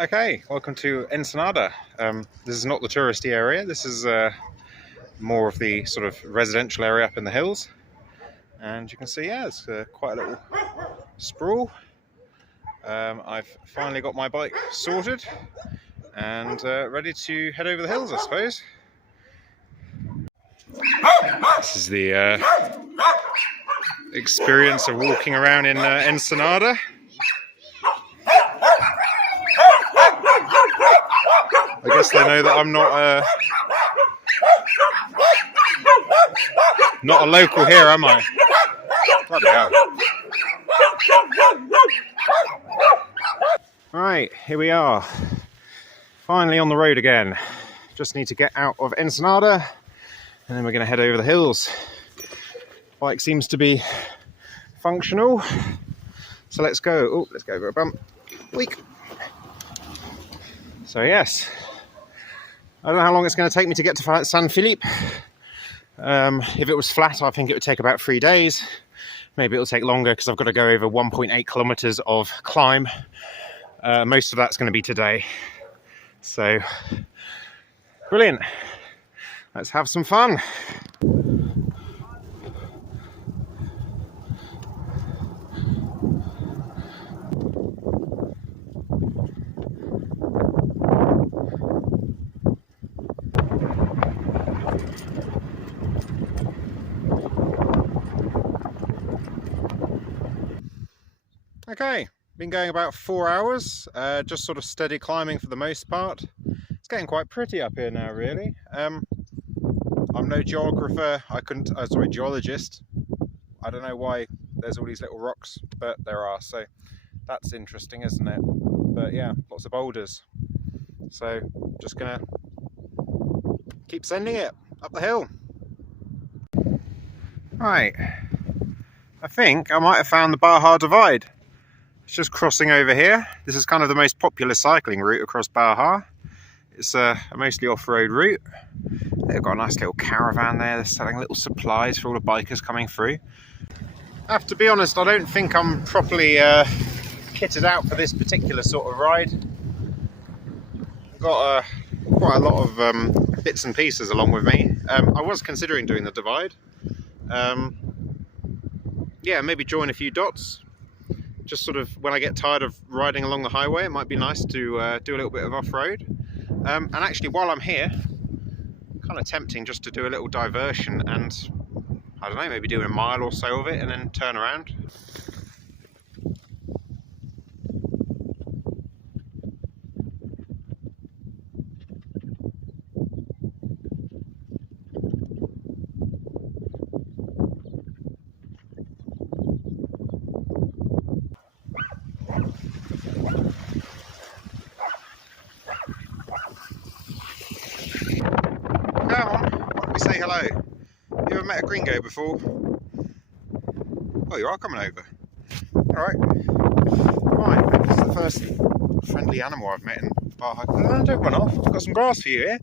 Okay, welcome to Ensenada. This is not the touristy area. This is more of the sort of residential area up in the hills. And you can see, yeah, it's quite a little sprawl. I've finally got my bike sorted and ready to head over the hills, I suppose. This is the experience of walking around in Ensenada. I guess they know that I'm not a local here, am I? Bloody hell. Right, here we are. Finally on the road again. Just need to get out of Ensenada and then we're going to head over the hills. Bike seems to be functional. So let's go. Oh, let's go over a bump. Weak. So yes. I don't know how long it's going to take me to get to San Felipe. If it was flat, I think it would take about 3 days. Maybe it'll take longer because I've got to go over 1.8 kilometers of climb. Most of that's going to be today. So, brilliant. Let's have some fun. Okay, been going about 4 hours, just sort of steady climbing for the most part. It's getting quite pretty up here now, really. I'm no geographer, geologist. I don't know why there's all these little rocks, but there are, so that's interesting, isn't it? But yeah, lots of boulders. So, just gonna keep sending it up the hill. Right, I think I might have found the Baja Divide. It's just crossing over here. This is kind of the most popular cycling route across Baja. It's a mostly off-road route. They've got a nice little caravan there. They're selling little supplies for all the bikers coming through. I have to be honest, I don't think I'm properly kitted out for this particular sort of ride. I've got quite a lot of bits and pieces along with me. I was considering doing the Divide. Yeah, maybe join a few dots. Just sort of when I get tired of riding along the highway, it might be nice to do a little bit of off-road. And actually, while I'm here, kind of tempting just to do a little diversion and, I don't know, maybe do a mile or so of it and then turn around. Come on, why don't we say hello? You ever met a gringo before? Oh, you are coming over. Alright. Right, this is the first friendly animal I've met in Baja. Oh, don't run off, I've got some grass for you here.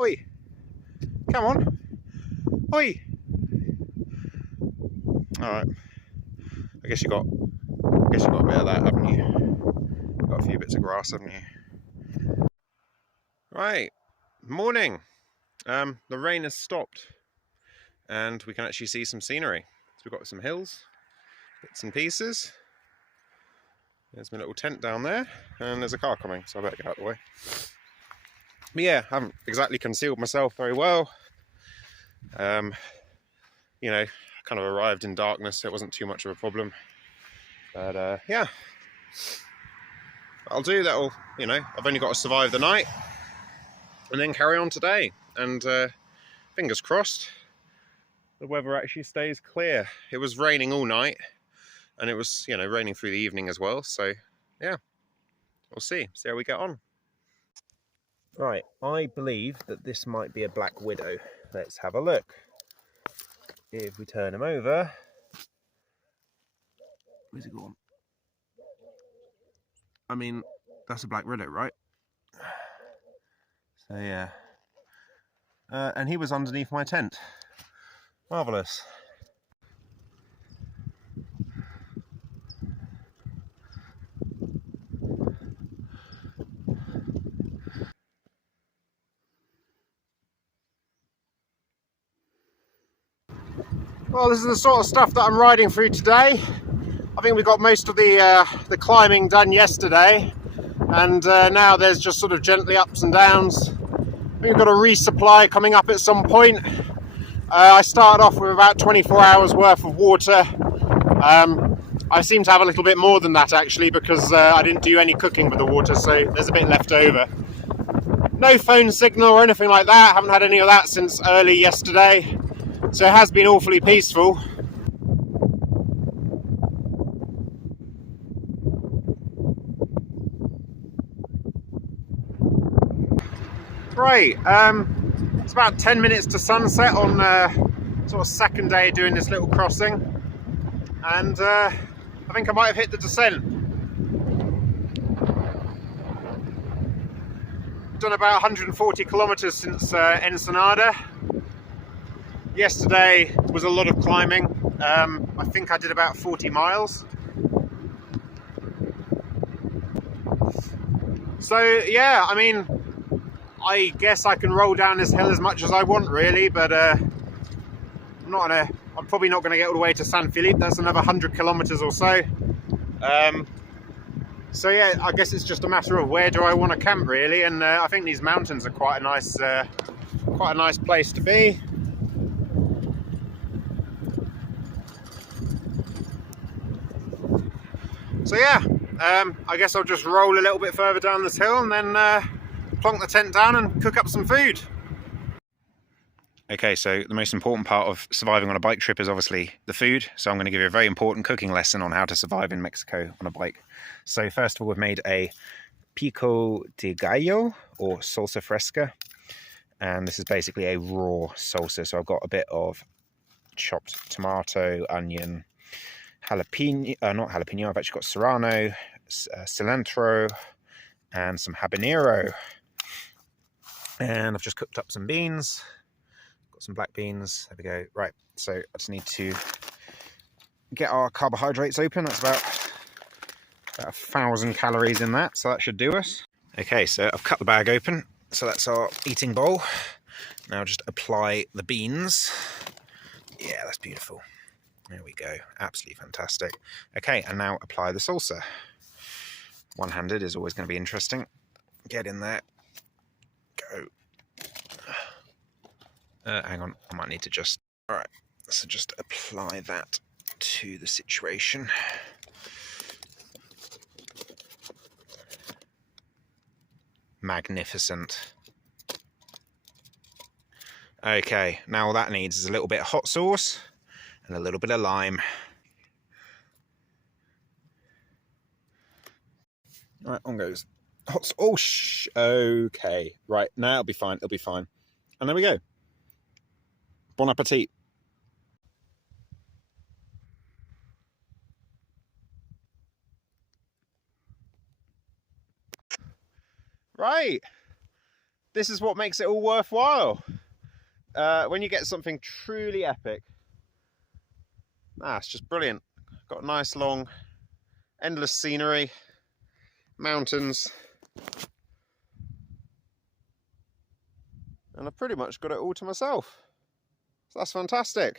Oi! Come on! Oi! Alright. I guess you got a bit of that, haven't you? Got a few bits of grass, haven't you? Right. Morning. The rain has stopped and we can actually see some scenery. So we've got some hills, bits and pieces. There's my little tent down there and there's a car coming, so I better get out of the way. But yeah, I haven't exactly concealed myself very well. You know, kind of arrived in darkness, so it wasn't too much of a problem. But yeah, that'll do. That'll, you know, I've only got to survive the night and then carry on today. And fingers crossed, the weather actually stays clear. It was raining all night, and it was, you know, raining through the evening as well. So yeah, we'll see how we get on. Right, I believe that this might be a black widow. Let's have a look. If we turn him over, where's he gone? I mean, that's a black widow, right? So yeah. And he was underneath my tent. Marvellous. Well, this is the sort of stuff that I'm riding through today. I think we got most of the climbing done yesterday, and now there's just sort of gently ups and downs. We've got a resupply coming up at some point. I started off with about 24 hours worth of water. I seem to have a little bit more than that actually, because I didn't do any cooking with the water, so there's a bit left over. No phone signal or anything like that. Haven't had any of that since early yesterday, so it has been awfully peaceful. Right, it's about 10 minutes to sunset on sort of second day doing this little crossing, and I think I might have hit the descent. Done about 140 kilometers since Ensenada. Yesterday was a lot of climbing. I think I did about 40 miles. So yeah, I mean, I guess I can roll down this hill as much as I want really, but I'm probably not going to get all the way to San Felipe. That's another 100 kilometers or so. So yeah, I guess it's just a matter of where do I want to camp really, and I think these mountains are quite a nice place to be. So yeah, I guess I'll just roll a little bit further down this hill and then plonk the tent down and cook up some food. Okay, so the most important part of surviving on a bike trip is obviously the food. So I'm going to give you a very important cooking lesson on how to survive in Mexico on a bike. So first of all, we've made a pico de gallo, or salsa fresca. And this is basically a raw salsa. So I've got a bit of chopped tomato, onion, jalapeno, not jalapeno, I've actually got serrano, cilantro, and some habanero. And I've just cooked up some beans. Got some black beans. There we go. Right, so I just need to get our carbohydrates open. That's about 1,000 calories in that, so that should do us. Okay, so I've cut the bag open. So that's our eating bowl. Now just apply the beans. Yeah, that's beautiful. There we go. Absolutely fantastic. Okay, and now apply the salsa. One-handed is always going to be interesting. Get in there. Go. Hang on, I might need to just... Alright, so just apply that to the situation. Magnificent. Okay, now all that needs is a little bit of hot sauce and a little bit of lime. Alright, on goes. Oh, okay. Right, now it'll be fine. It'll be fine. And there we go. Bon appetit. Right. This is what makes it all worthwhile. When you get something truly epic. It's just brilliant. Got a nice long, endless scenery. Mountains, and I've pretty much got it all to myself, so that's fantastic.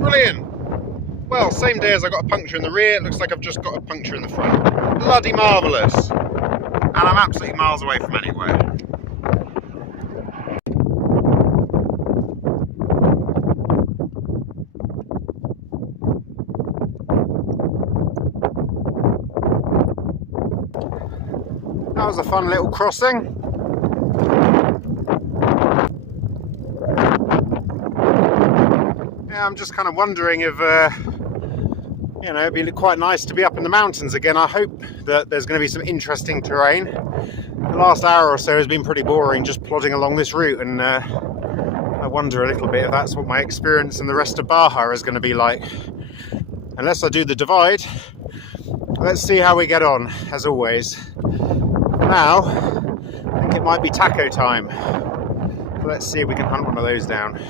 Brilliant. Well, same day as I got a puncture in the rear, it looks like I've just got a puncture in the front. Bloody marvellous. And I'm absolutely miles away from anywhere. That was a fun little crossing. Yeah, I'm just kind of wondering if, you know, it'd be quite nice to be up in the mountains again. I hope that there's going to be some interesting terrain. The last hour or so has been pretty boring just plodding along this route, and I wonder a little bit if that's what my experience in the rest of Baja is going to be like. Unless I do the divide, Let's see how we get on, as always. Now, I think it might be taco time. Let's see if we can hunt one of those down.